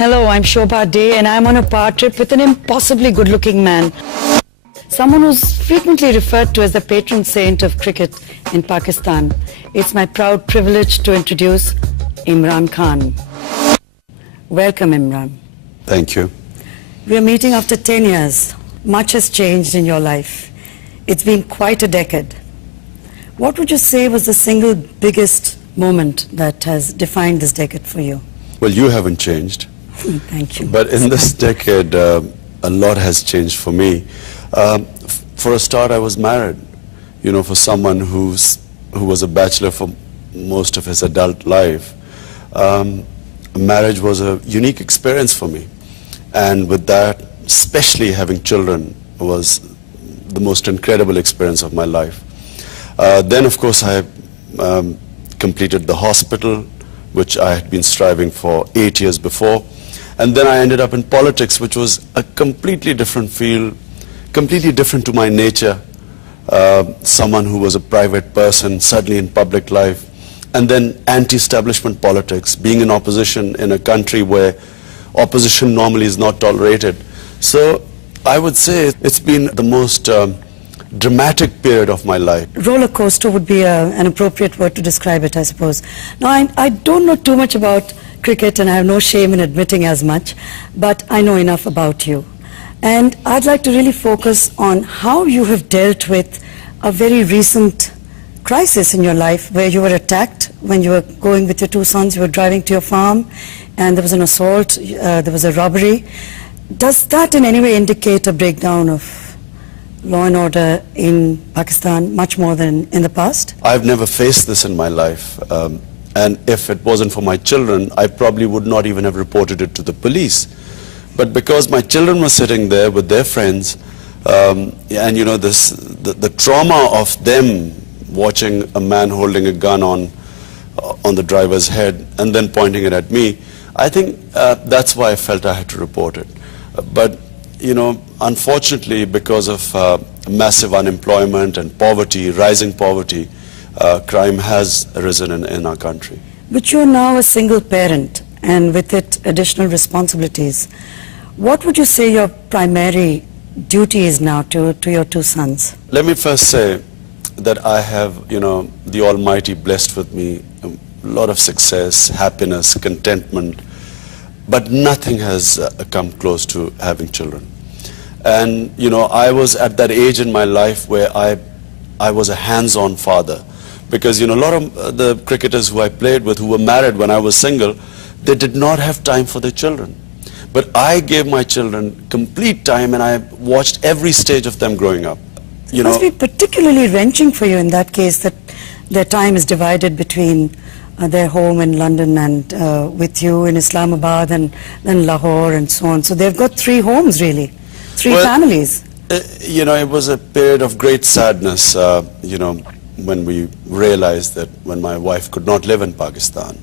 Hello, I'm Shobha Day and I'm on a power trip with an impossibly good-looking man. Someone who's frequently referred to as the patron saint of cricket in Pakistan. It's my proud privilege to introduce Imran Khan. Welcome, Imran. Thank you. We are meeting after 10 years. Much has changed in your life. It's been quite a decade. What would you say was the single biggest moment that has defined this decade for you? Well, you haven't changed. Thank you. But in this decade, a lot has changed for me. For a start, I was married. You know, for someone who was a bachelor for most of his adult life, marriage was a unique experience for me. And with that, especially having children was the most incredible experience of my life. Then, of course, I completed the hospital, which I had been striving for 8 years before. And then I ended up in politics, which was a completely different field, completely different to my nature. Someone who was a private person, suddenly in public life. And then anti-establishment politics, being in opposition in a country where opposition normally is not tolerated. So I would say it's been the most dramatic period of my life. Roller coaster would be an appropriate word to describe it, I suppose. Now, I don't know too much about cricket, and I have no shame in admitting as much, but I know enough about you. And I'd like to really focus on how you have dealt with a very recent crisis in your life where you were attacked when you were going with your two sons. You were driving to your farm and there was an assault, there was a robbery. Does that in any way indicate a breakdown of law and order in Pakistan much more than in the past? I've never faced this in my life. And if it wasn't for my children, I probably would not even have reported it to the police. But because my children were sitting there with their friends, and you know, the trauma of them watching a man holding a gun on the driver's head and then pointing it at me, I think that's why I felt I had to report it. But you know, unfortunately, because of massive unemployment and poverty, rising poverty, crime has arisen in our country. But you're now a single parent and with it additional responsibilities. What would you say your primary duty is now to your two sons? Let me first say that I have, you know, the Almighty blessed with me a lot of success, happiness, contentment, but nothing has come close to having children. And you know, I was at that age in my life where I was a hands-on father. Because, you know, a lot of the cricketers who I played with, who were married when I was single, they did not have time for their children. But I gave my children complete time, and I watched every stage of them growing up. It must be particularly wrenching for you in that case that their time is divided between their home in London and with you in Islamabad and then Lahore and so on. So they've got three homes, really, three families. You know, it was a period of great sadness, you know, when we realized that when my wife could not live in Pakistan,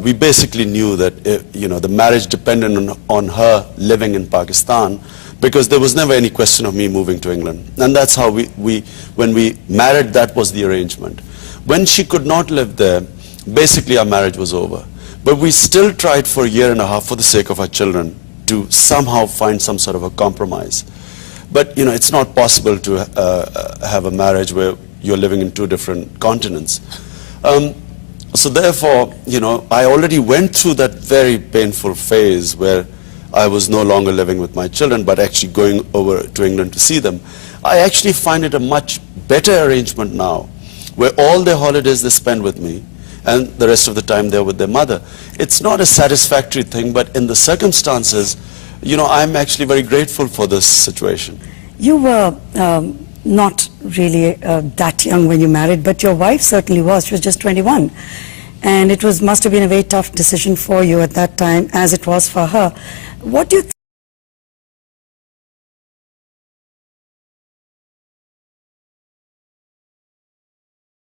we basically knew that you know, the marriage depended on her living in Pakistan, because there was never any question of me moving to England. And that's how when we married, that was the arrangement. When she could not live there, basically our marriage was over. But we still tried for a year and a half for the sake of our children to somehow find some sort of a compromise. But you know, it's not possible to have a marriage where you're living in two different continents. So therefore, you know, I already went through that very painful phase where I was no longer living with my children, but actually going over to England to see them. I actually find it a much better arrangement now, where all their holidays they spend with me, and the rest of the time they're with their mother. It's not a satisfactory thing, but in the circumstances, you know, I'm actually very grateful for this situation. You were not really that young when you married, but your wife certainly was. She was just 21. And it must have been a very tough decision for you at that time, as it was for her. What do you